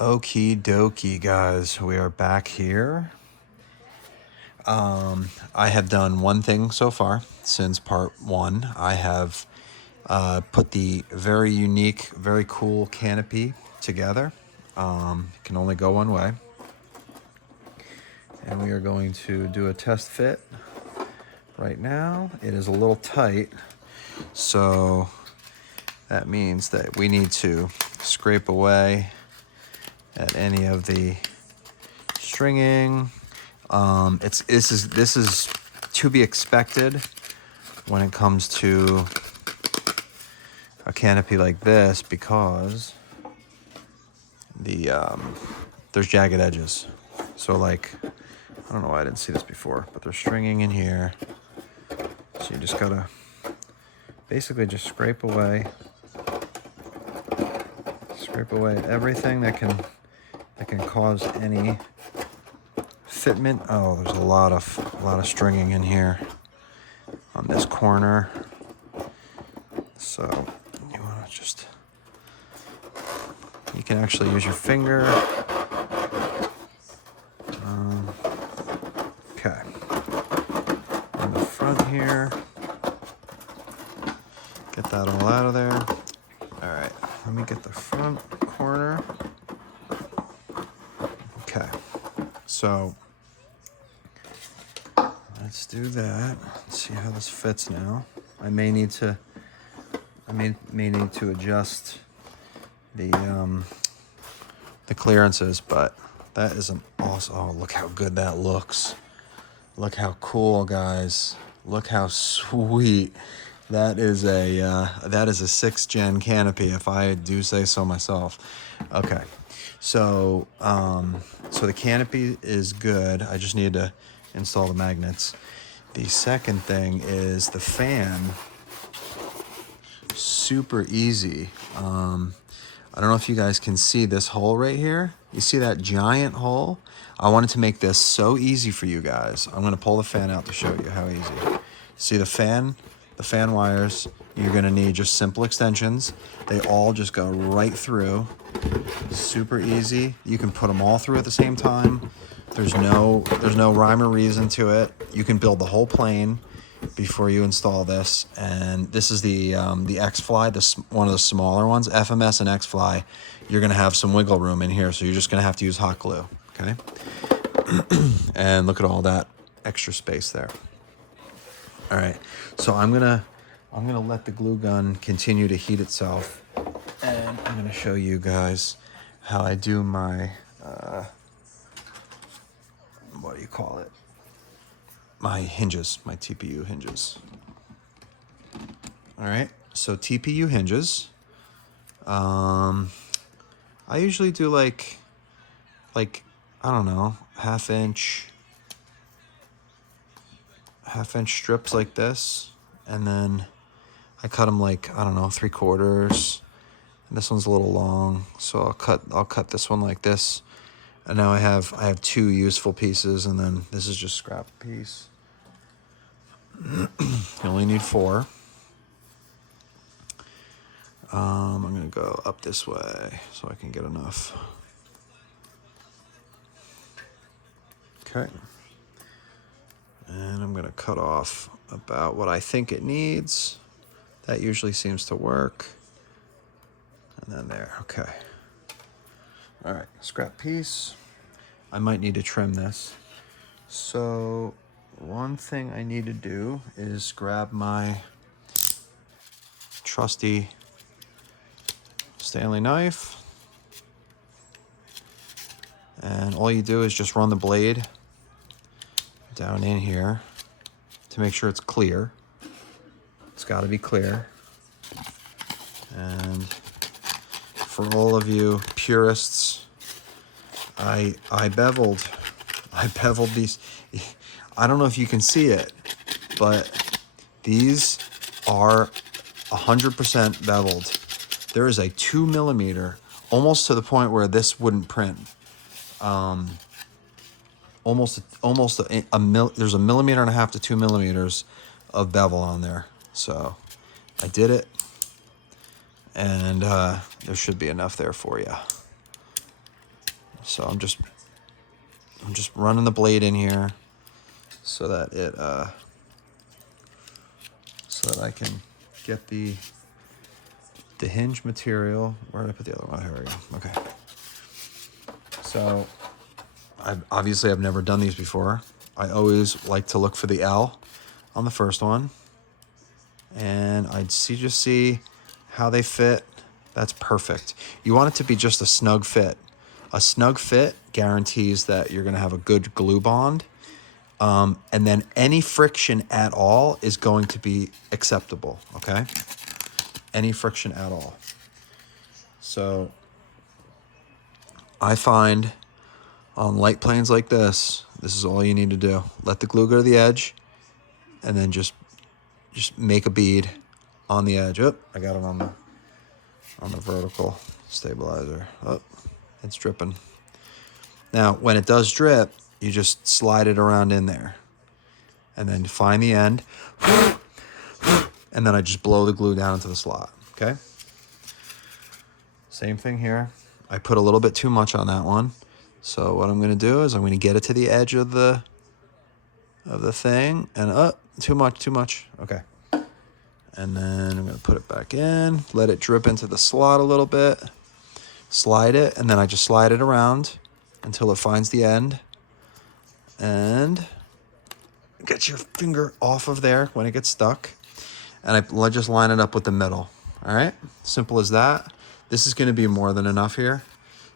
Okie dokie, guys. We are back here. I have done one thing so far since part one. I have put the very unique, very cool Canopy together. It can only go one way. And we are going to do a test fit right now. It is a little tight, so that means that we need to scrape away at any of the stringing. This is to be expected when it comes to a canopy like this, because there's jagged edges. So like, I don't know why I didn't see this before, but there's stringing in here. So you just gotta basically just scrape away everything that can cause any fitment. Oh, there's a lot of stringing in here on this corner. So you want to you can actually use your finger. Okay. In the front here. Get that all out of there. All right, let me get the front corner. Okay, so let's do that. Let's see how this fits now. I may need to adjust the clearances, but that is an awesome. Oh, look how good that looks. Look how cool, guys. Look how sweet. That is a 6th gen canopy, if I do say so myself. Okay, so the canopy is good. I just need to install the magnets. The second thing is the fan. Super easy. I don't know if you guys can see this hole right here. You see that giant hole? I wanted to make this so easy for you guys. I'm gonna pull the fan out to show you how easy. See the fan wires, you're gonna need just simple extensions. They all just go right through. Super easy. You can put them all through at the same time. There's no rhyme or reason to it. You can build the whole plane before you install this. And this is the X-Fly, one of the smaller ones. FMS and X-Fly, you're gonna have some wiggle room in here, so you're just gonna have to use hot glue, okay? And look at all that extra space there. All right, so I'm gonna let the glue gun continue to heat itself, and I'm gonna show you guys how I do my what do you call it? My hinges, my TPU hinges. All right, so TPU hinges. I usually do like I don't know, half-inch strips like this, and then I cut them like, I don't know, 3/4. And this one's a little long, so I'll cut this one like this. And now I have 2 useful pieces, and then this is just scrap piece. You only need 4. I'm gonna go up this way so I can get enough. Okay. And I'm gonna cut off about what I think it needs. That usually seems to work. And then there, okay. All right, scrap piece. I might need to trim this. So one thing I need to do is grab my trusty Stanley knife. And all you do is just run the blade down in here to make sure it's clear. It's got to be clear. And for all of you purists, I beveled these. I don't know if you can see it, but these are 100% beveled. There is a 2 millimeter, almost to the point where this wouldn't print. Almost there's 1.5 millimeters to 2 millimeters of bevel on there. So I did it, and there should be enough there for you. So I'm just running the blade in here so that I can get the hinge material. Where did I put the other one? Here we go. Okay. So I've never done these before. I always like to look for the L on the first one, and I'd just see how they fit. That's perfect. You want it to be just a snug fit. A snug fit guarantees that you're going to have a good glue bond, and then any friction at all is going to be acceptable, okay? Any friction at all. So I find on light planes like this is all you need to do. Let the glue go to the edge, and then just make a bead on the edge. Oh, I got it on the vertical stabilizer. Oh, it's dripping. Now, when it does drip, you just slide it around in there, and then find the end, and then I just blow the glue down into the slot, okay? Same thing here. I put a little bit too much on that one. So what I'm going to do is I'm going to get it to the edge of the thing, and too much. Okay. And then I'm going to put it back in, let it drip into the slot a little bit, slide it, and then I just slide it around until it finds the end. And get your finger off of there when it gets stuck. And I just line it up with the middle. All right? Simple as that. This is going to be more than enough here.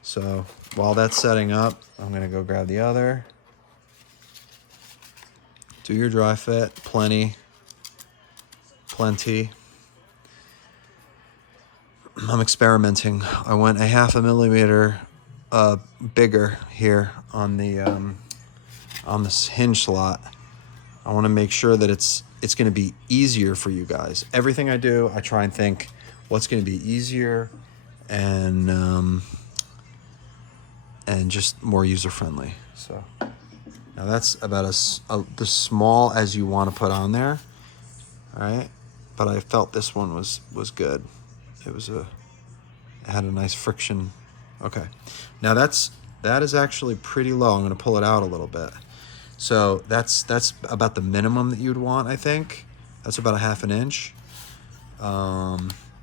So while that's setting up, I'm going to go grab the other. Do your dry fit. Plenty. I'm experimenting. I went a 0.5 millimeter bigger here on this hinge slot. I want to make sure that it's going to be easier for you guys. Everything I do, I try and think what's going to be easier and just more user friendly. So now that's about the small as you want to put on there. All right, but I felt this one was good. It had a nice friction. Okay, now that is actually pretty low. I'm going to pull it out a little bit. So that's about the minimum that you'd want, I think. That's about a 1/2 inch.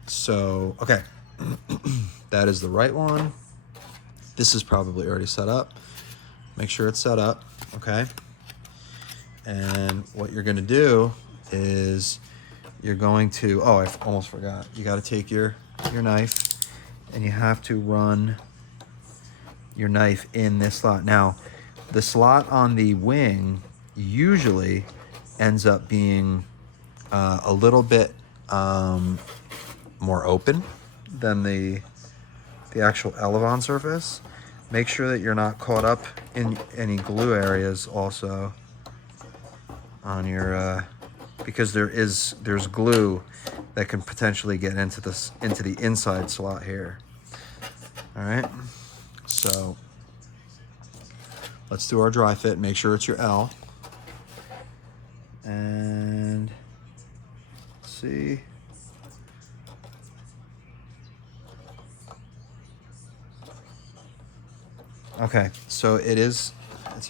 So okay, that is the right one. This is probably already set up. Make sure it's set up, okay? And what you're gonna do is you're going to, I almost forgot. You gotta take your knife and you have to run your knife in this slot. Now, the slot on the wing usually ends up being a little bit more open than the actual Elevon surface. Make sure that you're not caught up in any glue areas also on your because there's glue that can potentially get into the inside slot here. All right, so let's do our dry fit. Make sure it's your L, and let's see. Okay, so it's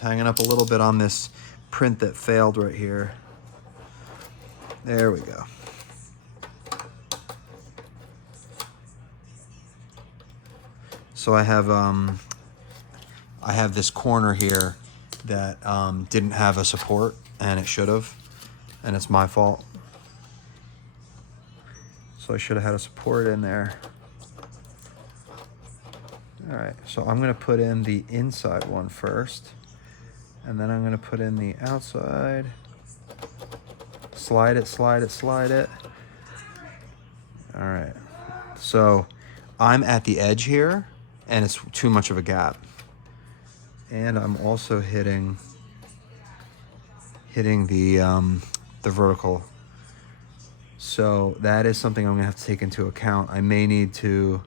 hanging up a little bit on this print that failed right here. There we go. So I have this corner here that didn't have a support, and it should have, and it's my fault. So I should have had a support in there. All right, so I'm gonna put in the inside one first, and then I'm gonna put in the outside. Slide it. All right, so I'm at the edge here, and it's too much of a gap. And I'm also hitting the vertical. So that is something I'm gonna have to take into account. I may need to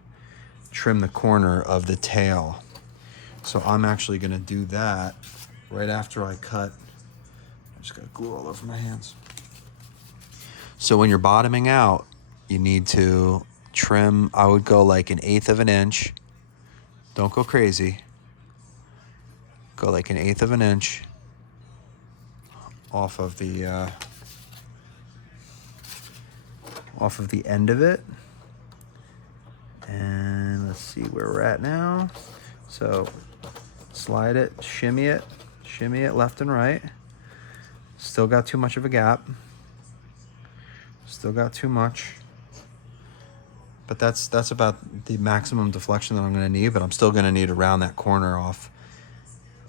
trim the corner of the tail. So I'm actually gonna do that right after I cut. I just got glue all over my hands. So when you're bottoming out, you need to trim. I would go like 1/8 of an inch. Don't go crazy. Go like 1/8 of an inch off of the end of it. And let's see where we're at now. So slide it, shimmy it left and right. Still got too much of a gap. Still got too much. But that's about the maximum deflection that I'm gonna need, but I'm still gonna need to round that corner off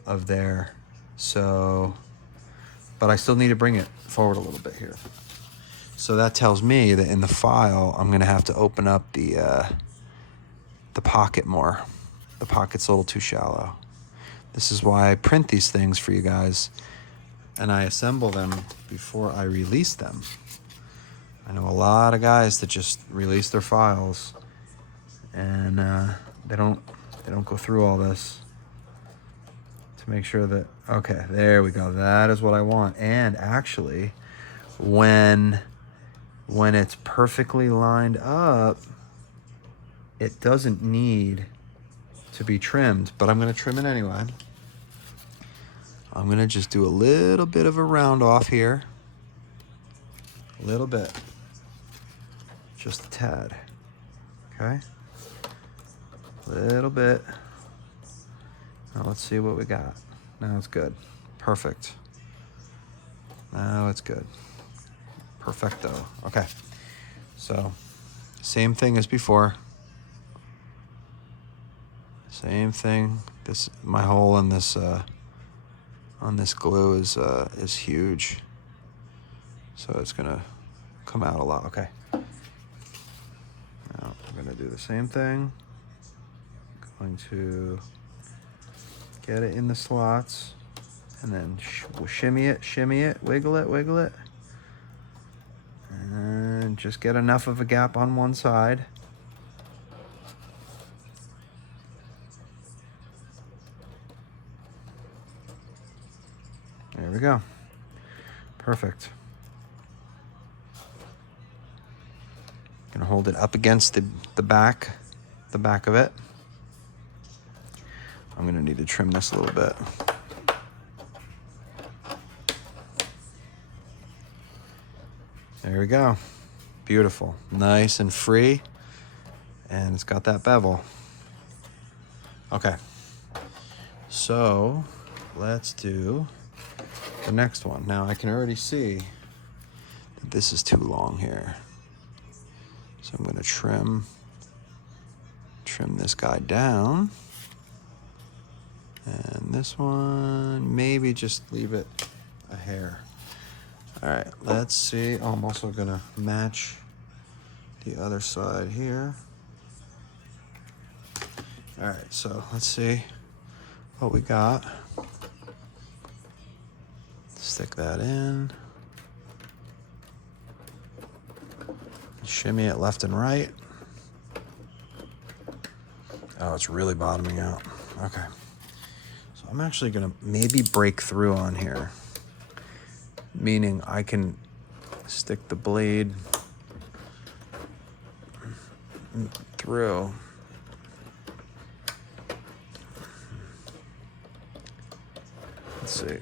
of there. So, but I still need to bring it forward a little bit here. So that tells me that in the file, I'm gonna have to open up the pocket more. The pocket's a little too shallow. This is why I print these things for you guys and I assemble them before I release them. I know a lot of guys that just release their files and they don't go through all this to make sure that, okay, there we go. That is what I want. And actually, when it's perfectly lined up, it doesn't need to be trimmed, but I'm gonna trim it anyway. I'm gonna just do a little bit of a round off here. A little bit. Just a tad, okay? A little bit. Now let's see what we got. Now it's good. Perfect. Now it's good. Perfecto. Okay. So, same thing as before. Same thing. This, my hole in this on this glue is huge. So it's gonna come out a lot. Okay. Now I'm gonna do the same thing. Going to get it in the slots and then shimmy it, wiggle it. And just get enough of a gap on one side. There we go. Perfect. Gonna hold it up against the back of it. I'm gonna need to trim this a little bit. There we go. Beautiful. Nice and free. And it's got that bevel. Okay. So let's do the next one. Now I can already see that this is too long here. So I'm gonna trim this guy down. And this one, maybe just leave it a hair. All right, let's see. Oh, I'm also gonna match the other side here. All right, so let's see what we got. Stick that in. Shimmy it left and right. Oh, it's really bottoming out. Okay. So I'm actually gonna maybe break through on here, meaning I can stick the blade through. Let's see.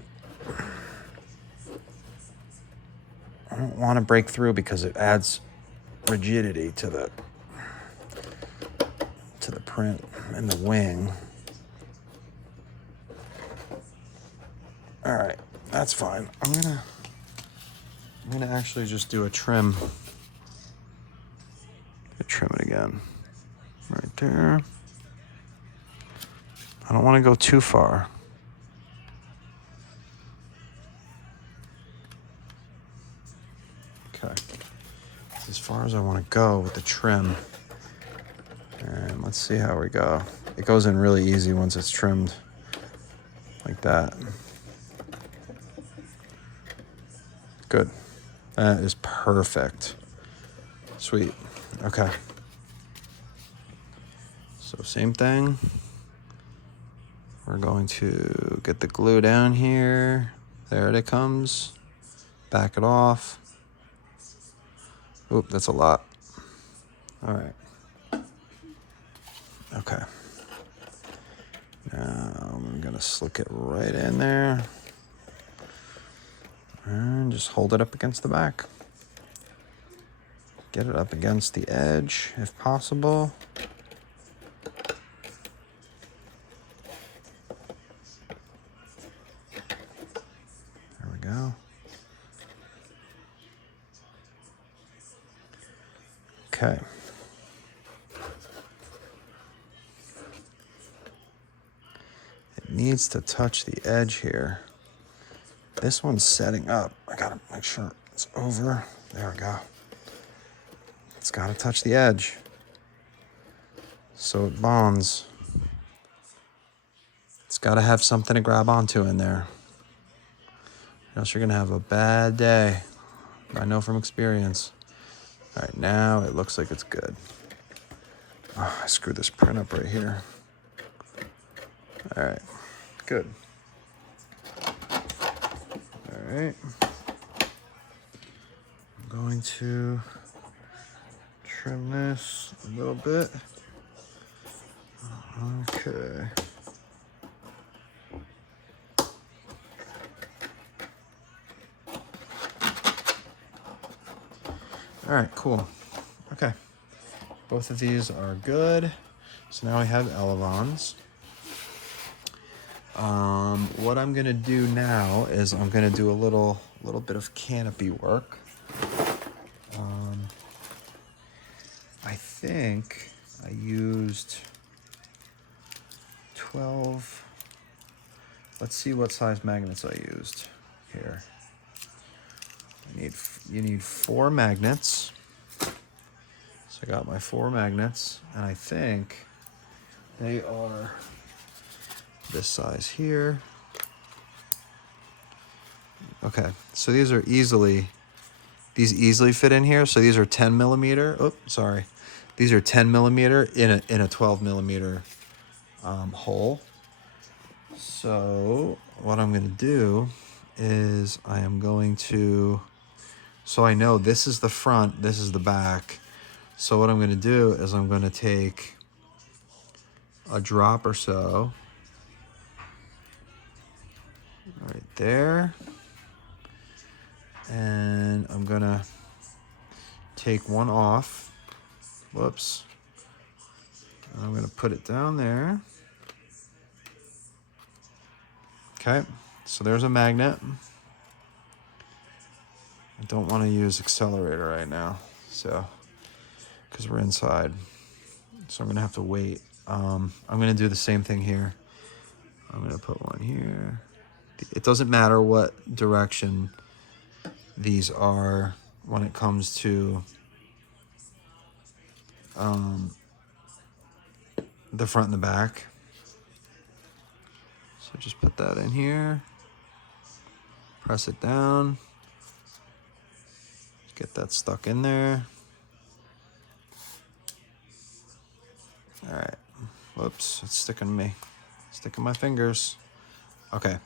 I don't want to break through because it adds rigidity to the print and the wing. All right, that's fine. I'm gonna actually just do a trim. Trim it again, right there. I don't want to go too far. Okay, that's as far as I want to go with the trim. And let's see how we go. It goes in really easy once it's trimmed like that. Good. That is perfect. Sweet. Okay. So same thing. We're going to get the glue down here. There it comes. Back it off. Oop, that's a lot. All right. Okay. Now I'm gonna gonna slick it right in there. And just hold it up against the back. Get it up against the edge if possible. There we go. Okay. It needs to touch the edge here. This one's setting up. I gotta make sure it's over. There we go. It's gotta touch the edge so it bonds. It's gotta have something to grab onto in there. Or else you're gonna have a bad day. I know from experience. All right, now it looks like it's good. Oh, I screwed this print up right here. All right, good. All right. I'm going to trim this a little bit. Okay. All right, cool. Okay. Both of these are good. So now I have Elevons. What I'm gonna do now is I'm gonna do a little bit of Canopy work. I think I used 12. Let's see what size magnets I used here. You need 4 magnets. So I got my 4 magnets, and I think they are this size here. Okay, so these easily fit in here. So these are 10 millimeter. Oh, sorry. These are 10 millimeter in a 12 millimeter hole. So what I'm going to do is I am going to, so I know this is the front, this is the back. So what I'm going to do is I'm going to take a drop or so right there. And I'm going to take one off. Whoops. I'm going to put it down there. Okay, so there's a magnet. I don't want to use accelerator right now, so, because we're inside. So I'm going to have to wait. I'm going to do the same thing here. I'm going to put one here. It doesn't matter what direction these are when it comes to the front and the back. So just put that in here, press it down, get that stuck in there. All right, whoops, it's sticking my fingers. Okay,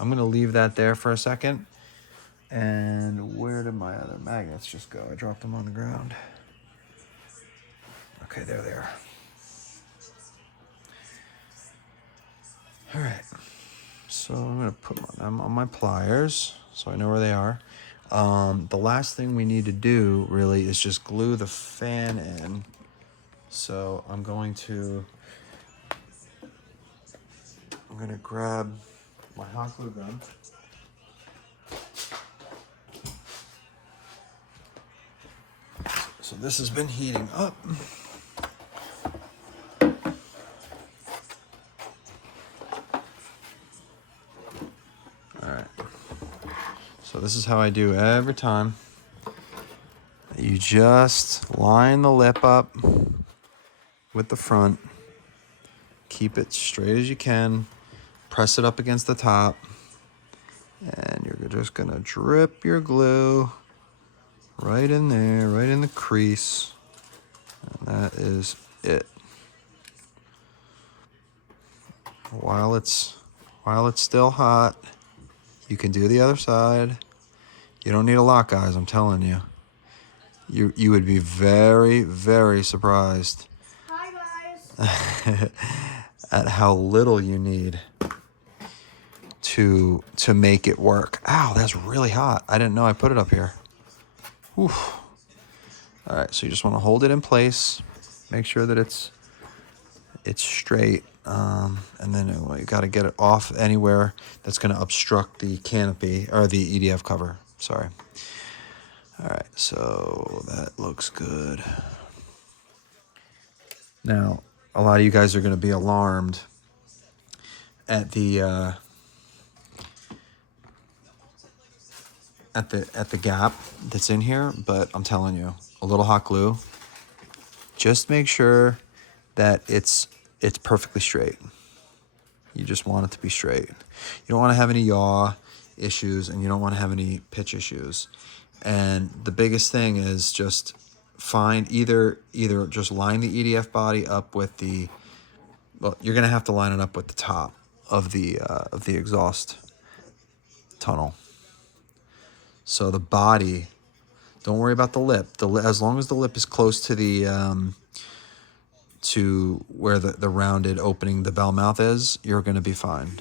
I'm gonna leave that there for a second. And where did my other magnets just go? I dropped them on the ground. Okay, there they are. All right, so I'm gonna put them on my pliers so I know where they are. The last thing we need to do really is just glue the fan in. So I'm gonna grab my hot glue gun. So this has been heating up. All right. So this is how I do every time. You just line the lip up with the front. Keep it straight as you can. Press it up against the top. And you're just gonna drip your glue right in there, right in the crease. And that is it. While it's still hot, you can do the other side. You don't need a lot, guys, I'm telling you. You would be very, very surprised. Hi, guys. At how little you need. to make it work. Ow, that's really hot. I didn't know I put it up here. Oof. All right, so you just want to hold it in place, make sure that it's straight, and then you got to get it off anywhere that's going to obstruct the canopy or the EDF cover. Sorry. All right, so that looks good. Now, a lot of you guys are going to be alarmed at the at the gap that's in here, but I'm telling you, a little hot glue. Just make sure that it's perfectly straight. You just want it to be straight. You don't want to have any yaw issues, and you don't want to have any pitch issues. And the biggest thing is just find either just line the EDF body up with the, well, you're gonna have to line it up with the top of the exhaust tunnel. So the body, don't worry about the lip. As long as the lip is close to the to where the rounded opening the bell mouth is, you're gonna be fine.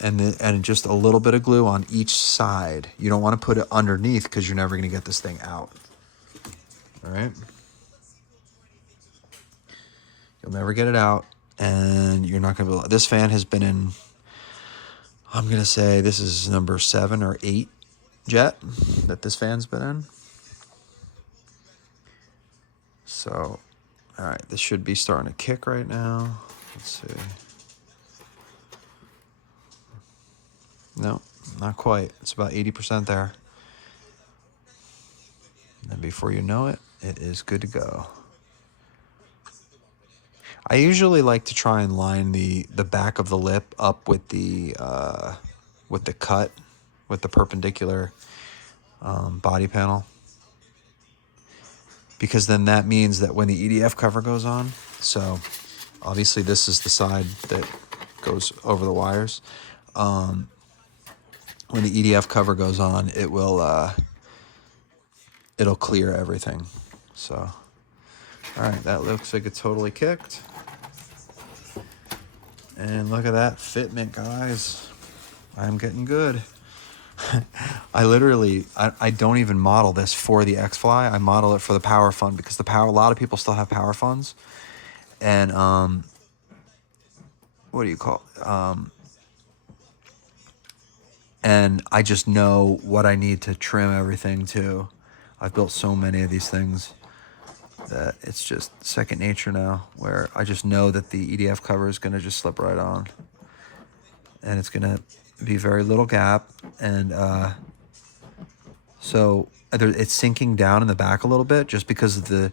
And just a little bit of glue on each side. You don't want to put it underneath because you're never gonna get this thing out. All right. You'll never get it out, and you're not gonna be. This fan has been in, I'm gonna say this is number 7 or 8 jet that this fan's been in. So, all right, this should be starting to kick right now. Let's see. No, not quite. It's about 80% there. And before you know it, it is good to go. I usually like to try and line the back of the lip up with the cut, with the perpendicular body panel, because then that means that when the EDF cover goes on, so obviously this is the side that goes over the wires. When the EDF cover goes on, it will it'll clear everything. So, all right, that looks like it's totally kicked. And look at that fitment, guys. I'm getting good. I don't even model this for the X-Fly. I model it for the Power Fund because a lot of people still have Power Funds. And what do you call it? And I just know what I need to trim everything to. I've built so many of these things that it's just second nature now, where I just know that the EDF cover is going to just slip right on. And it's going to be very little gap. And so it's sinking down in the back a little bit just because of the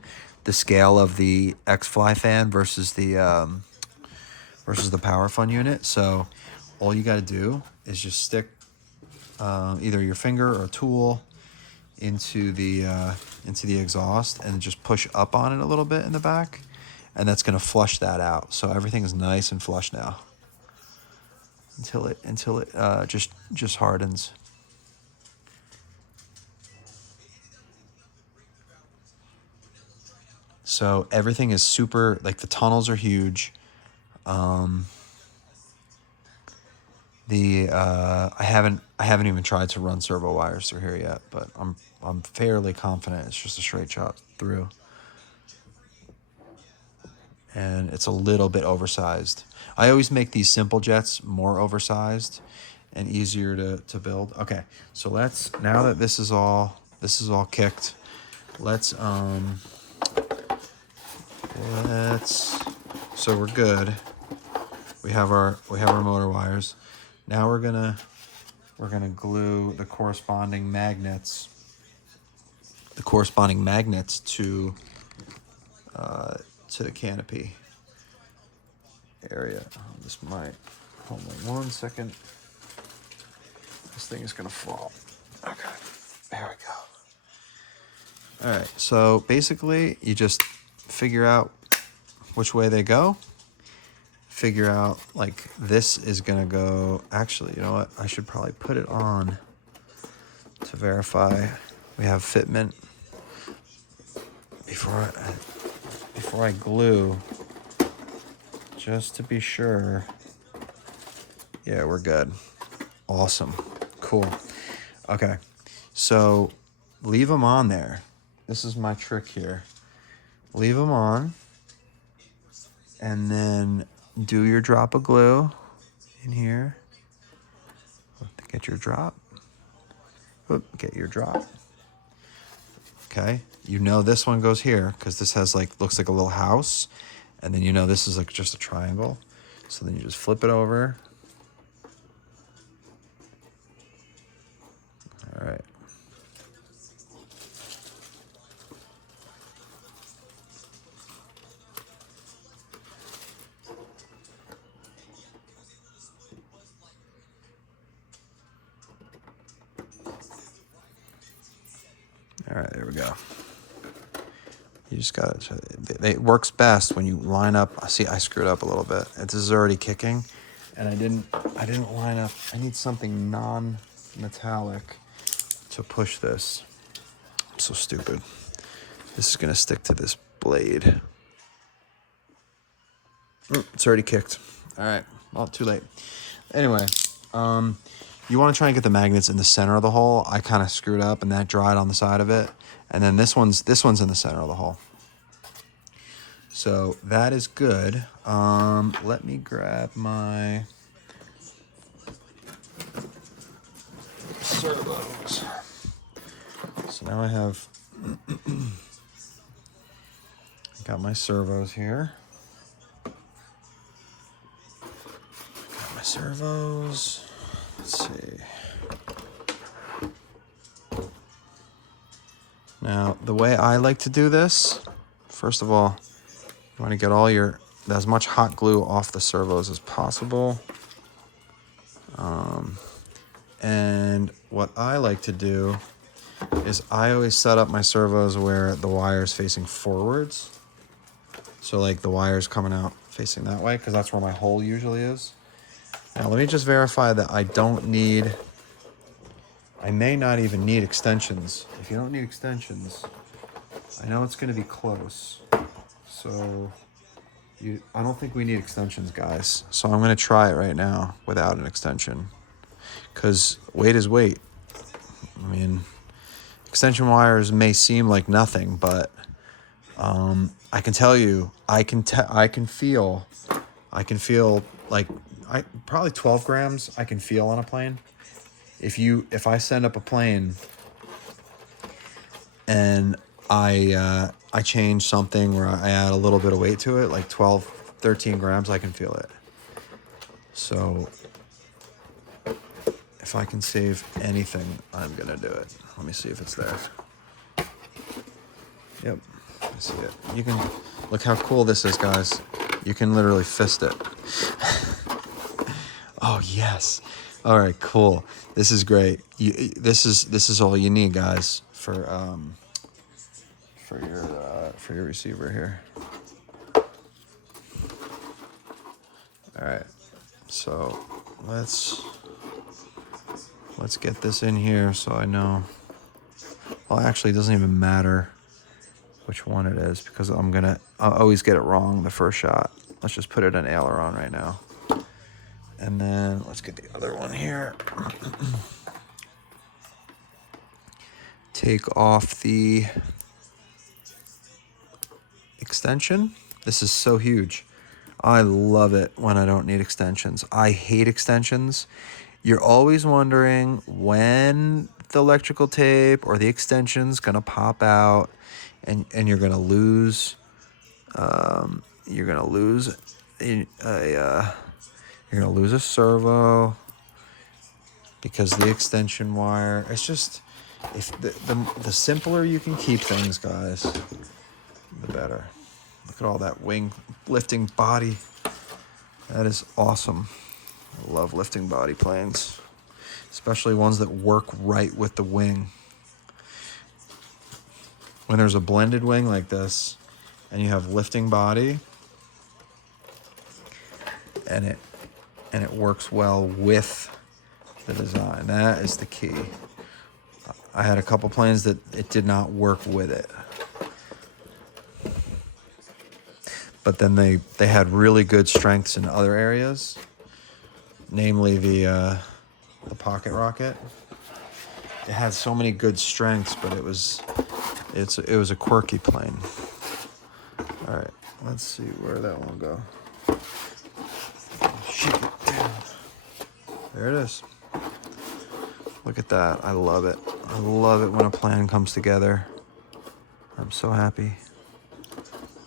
scale of the X-Fly fan versus the Power Fund unit. So all you got to do is just stick either your finger or a tool into the exhaust and just push up on it a little bit in the back, and that's going to flush that out. So everything is nice and flush now until it just hardens. So everything is super, like the tunnels are huge. I haven't even tried to run servo wires through here yet, but I'm fairly confident it's just a straight shot through. And it's a little bit oversized. I always make these simple jets more oversized and easier to build. Okay, so now that this is all kicked, so we're good. We have our motor wires. Now we're gonna glue the corresponding magnets to the canopy area. This might, hold on 1 second. This thing is gonna fall. Okay, there we go. All right, so basically you just figure out which way they go. Figure out, like, this is gonna go, actually, you know what, I should probably put it on to verify we have fitment before I glue, just to be sure Yeah, we're good. Awesome. Cool. Okay. So leave them on there. This is my trick here. Leave them on. And then do your drop of glue in here. Get your drop. Get your drop. Okay. You know this one goes here because this has like, looks like a little house. And then you know this is like just a triangle. So then you just flip it over. All right. All right, there we go. You just got to, it works best when you line up. See, I screwed up a little bit. This is already kicking, and I didn't line up. I need something non-metallic to push this. I'm so stupid. This is gonna stick to this blade. It's already kicked. All right, well, too late. Anyway, you want to try and get the magnets in the center of the hole. I kind of screwed up, and that dried on the side of it. And then this one's in the center of the hole. So that is good. Let me grab my servos. So now I have got my servos here. Got my servos. Let's see. Now, the way I like to do this, first of all, you want to get all as much hot glue off the servos as possible. And what I like to do is I always set up my servos where the wire is facing forwards. So like the wire's coming out facing that way because that's where my hole usually is. Now let me just verify that I may not even need extensions. If you don't need extensions, I know it's gonna be close. So I don't think we need extensions, guys. So I'm gonna try it right now without an extension. Because weight is weight. I mean, extension wires may seem like nothing, but I can tell you, I can feel like probably 12 grams I can feel on a plane. If I send up a plane and I change something where I add a little bit of weight to it, like 12, 13 grams, I can feel it. So if I can save anything, I'm gonna do it. Let me see if it's there. Yep, I see it. You can look how cool this is, guys. You can literally fist it. Oh yes. All right, cool. This is great. This is all you need, guys, for your receiver here. All right. So let's get this in here so I know. Well, actually, it doesn't even matter which one it is because I'll always get it wrong the first shot. Let's just put it in aileron right now. And then let's get the other one here. Take off the extension. This is so huge. I love it when I don't need extensions. I hate extensions. You're always wondering when the electrical tape or the extension's gonna pop out, and you're gonna lose. You're gonna lose a servo because the extension wire. It's just the simpler you can keep things, guys, the better. Look at all that wing lifting body. That is awesome. I love lifting body planes, especially ones that work right with the wing. When there's a blended wing like this and you have lifting body and it works well with the design, that is the key. I had a couple planes that it did not work with it. But then they had really good strengths in other areas namely the pocket rocket. It had so many good strengths, but it was a quirky plane. All right, let's see where that one will go. Shake it down. There it is. Look at that. I love it. I love it when a plan comes together. I'm so happy.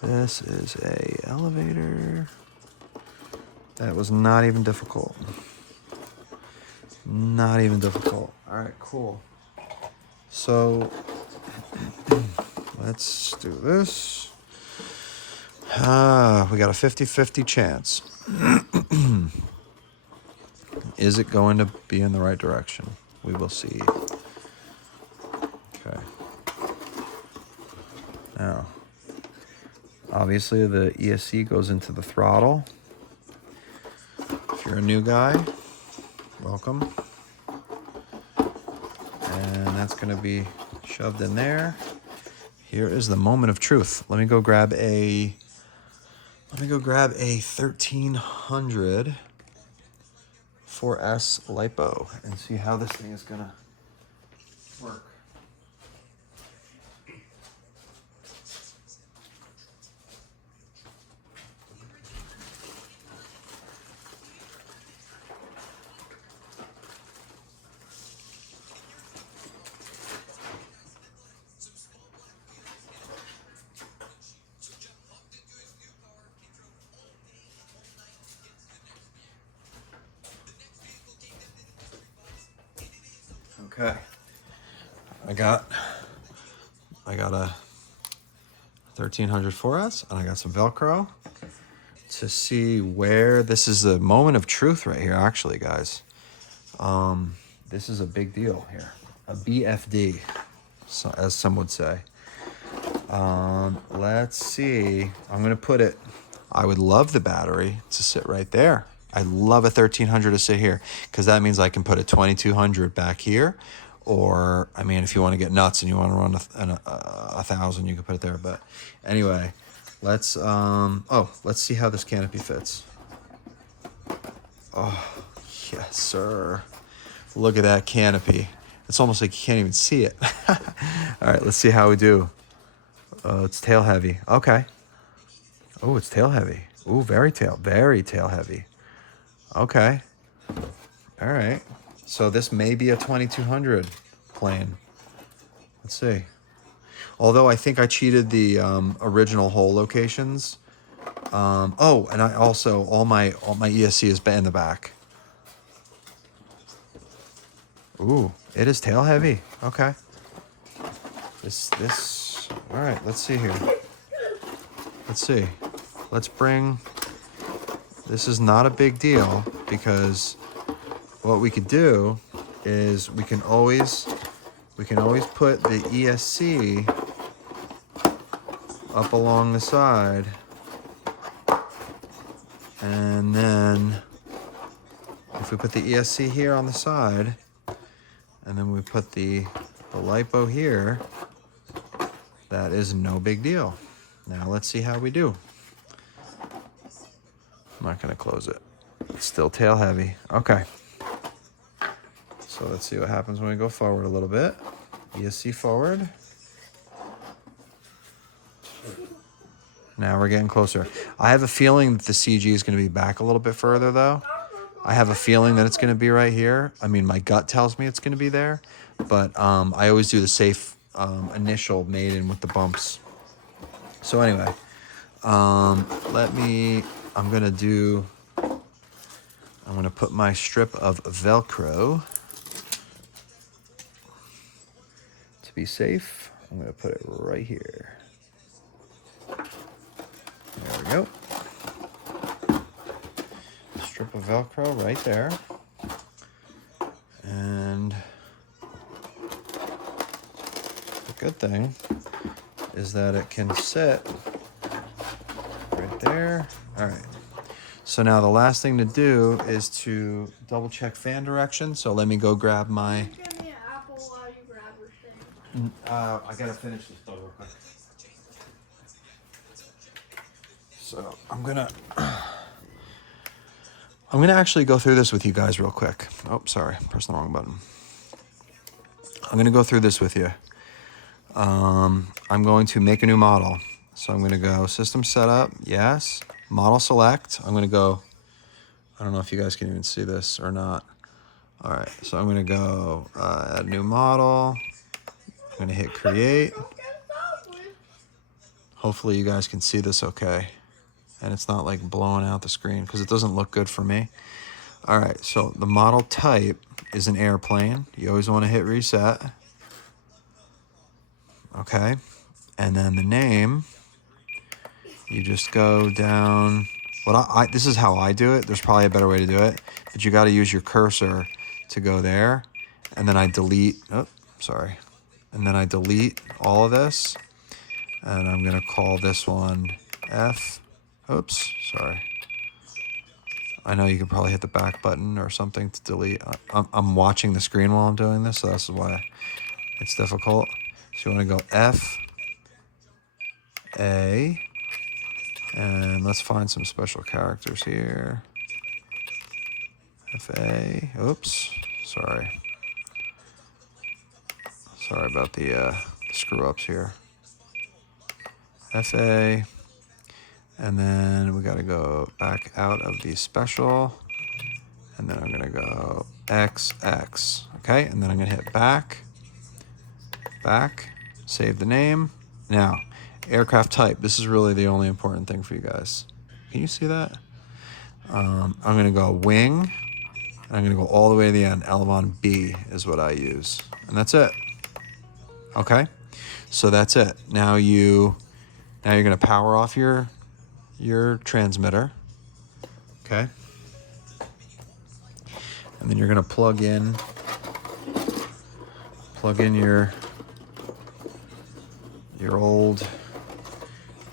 This is a elevator. That was not even difficult. Not even difficult. All right, cool. So let's do this. We got a 50-50 chance. Is it going to be in the right direction? We will see. Okay. Now, obviously the ESC goes into the throttle. If you're a new guy, welcome. And that's going to be shoved in there. Here is the moment of truth. Let me go grab a 1300 4S lipo and see how this thing is going to work. Okay, I got a 1300 4S and I got some Velcro to see where this is the moment of truth right here. Actually, guys, this is a big deal here, a BFD, so, as some would say. Let's see. I'm gonna put it. I would love the battery to sit right there. I love a 1300 to sit here because that means I can put a 2200 back here, or I mean, if you want to get nuts and you want to run a 1000, you can put it there. But anyway, let's let's see how this canopy fits. Oh yes, sir. Look at that canopy. It's almost like you can't even see it. All right, let's see how we do. It's tail heavy. Okay. Oh, it's tail heavy. Ooh, very tail heavy. Okay. All right. So this may be a 2200 plane. Let's see. Although I think I cheated the original hole locations. Oh, and I also all my ESC is in the back. Ooh, it is tail heavy. Okay. This. All right. Let's see here. Let's see. Let's bring. This is not a big deal because what we could do is we can always put the ESC up along the side, and then if we put the ESC here on the side, and then we put the lipo here, that is no big deal. Now let's see how we do. I'm not going to close it. It's still tail heavy. Okay. So let's see what happens when we go forward a little bit. ESC forward. Now we're getting closer. I have a feeling that the CG is going to be back a little bit further, though. I have a feeling that it's going to be right here. I mean, my gut tells me it's going to be there. But I always do the safe initial maiden with the bumps. So anyway, I'm going to put my strip of Velcro. To be safe, I'm going to put it right here. There we go. Strip of Velcro right there. And the good thing is that it can sit right there. All right. So now the last thing to do is to double check fan direction. So let me go grab my... Give me an apple while you grab your thing. I gotta finish this though real quick. So I'm gonna I'm going to actually go through this with you guys real quick. Oh, sorry, pressed the wrong button. I'm going to go through this with you. I'm going to make a new model. So I'm going to go system setup, yes, model select. I'm going to go, I don't know if you guys can even see this or not. All right, so I'm going to go add new model. I'm going to hit create. Hopefully you guys can see this okay. And it's not like blowing out the screen because it doesn't look good for me. All right, so the model type is an airplane. You always want to hit reset. Okay, and then the name, you just go down. This is how I do it. There's probably a better way to do it, but you got to use your cursor to go there. And then I delete, And then I delete all of this. And I'm gonna call this one F. Oops, sorry. I know you can probably hit the back button or something to delete. I'm watching the screen while I'm doing this, so that's why it's difficult. So you want to go F, A, and let's find some special characters here. F, A, oops, sorry. Sorry about the screw ups here. F, A, and then we got to go back out of the special. And then I'm going to go XX, okay? And then I'm going to hit back, save the name. Now, aircraft type. This is really the only important thing for you guys. Can you see that? I'm going to go wing. I'm going to go all the way to the end. Elevon B is what I use. And that's it. Okay? So that's it. Now you're going to power off your transmitter. Okay? And then you're going to plug in your old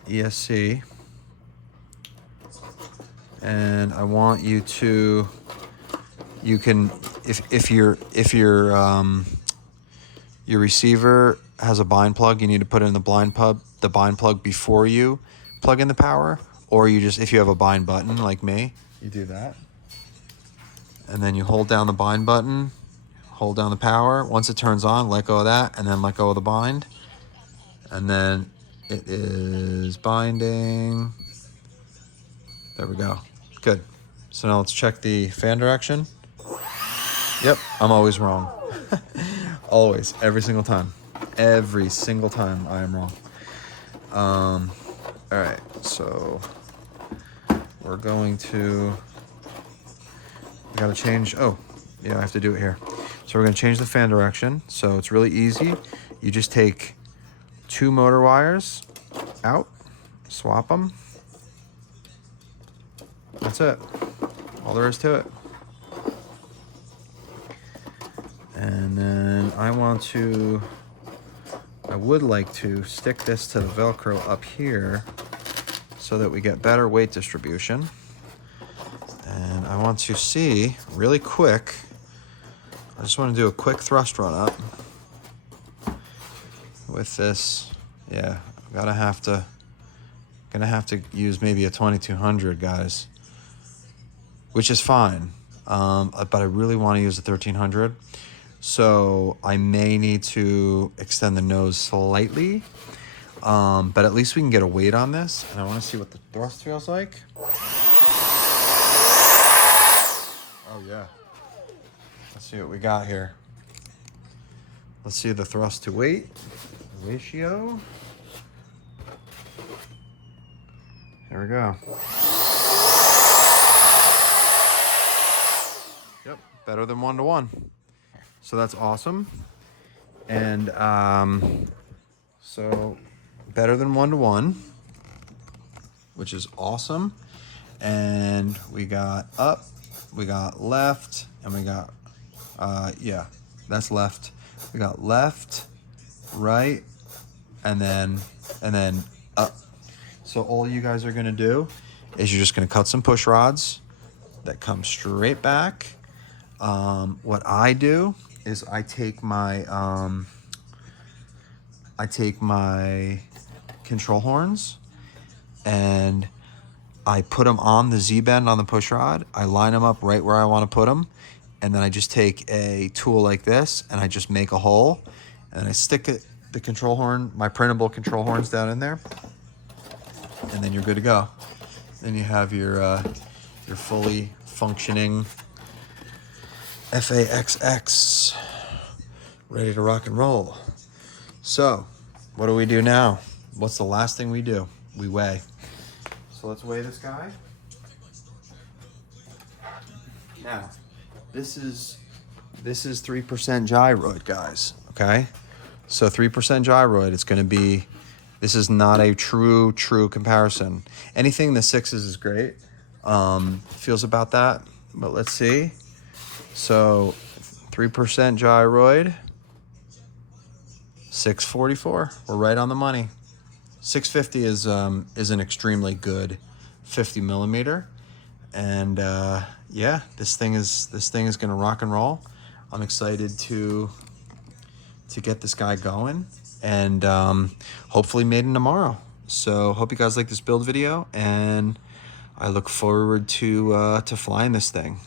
ESC. And I want you to, you can, if your receiver has a bind plug, you need to put in the bind plug before you plug in the power, or if you have a bind button like me, you do that. And then you hold down the bind button, hold down the power. Once it turns on, let go of that, and then let go of the bind. And then it is binding. There we go. Good. So now let's check the fan direction. Yep, I'm always wrong. Always, every single time. Every single time I am wrong. All right, so we're going to... We gotta change, I have to do it here. So we're gonna change the fan direction. So it's really easy. You just take 2 motor wires out, swap them. That's it. All there is to it. And then I would like to stick this to the Velcro up here so that we get better weight distribution. And I want to see really quick, I just want to do a quick thrust run up with this. Yeah, gonna have to use maybe a 2200, guys, which is fine. But I really want to use a 1300. So I may need to extend the nose slightly, but at least we can get a weight on this. And I want to see what the thrust feels like. Oh yeah. Let's see what we got here. Let's see the thrust to weight ratio. Here we go. Yep, better than 1-to-1. So that's awesome. And so better than 1-to-1, which is awesome. And we got up, we got left, and we got, that's left. We got left, right, and then up. So all you guys are gonna do is you're just gonna cut some push rods that come straight back. What I do is I take my control horns and I put them on the Z-bend on the push rod. I line them up right where I want to put them. And then I just take a tool like this and I just make a hole. And I stick the control horn, my printable control horns down in there. And then you're good to go. Then you have your fully functioning FAXX ready to rock and roll. So, what do we do now? What's the last thing we do? We weigh. So let's weigh this guy. Now, this is 3% gyroid, guys. Okay, so 3% gyroid. It's going to be. This is not a true comparison. Anything in the 6s is great. Feels about that, but let's see. So 3% gyroid. 644. We're right on the money. 650 is an extremely good 50 millimeter, and yeah, this thing is gonna rock and roll. I'm excited to get this guy going, and hopefully made in tomorrow. So hope you guys like this build video, and I look forward to flying this thing.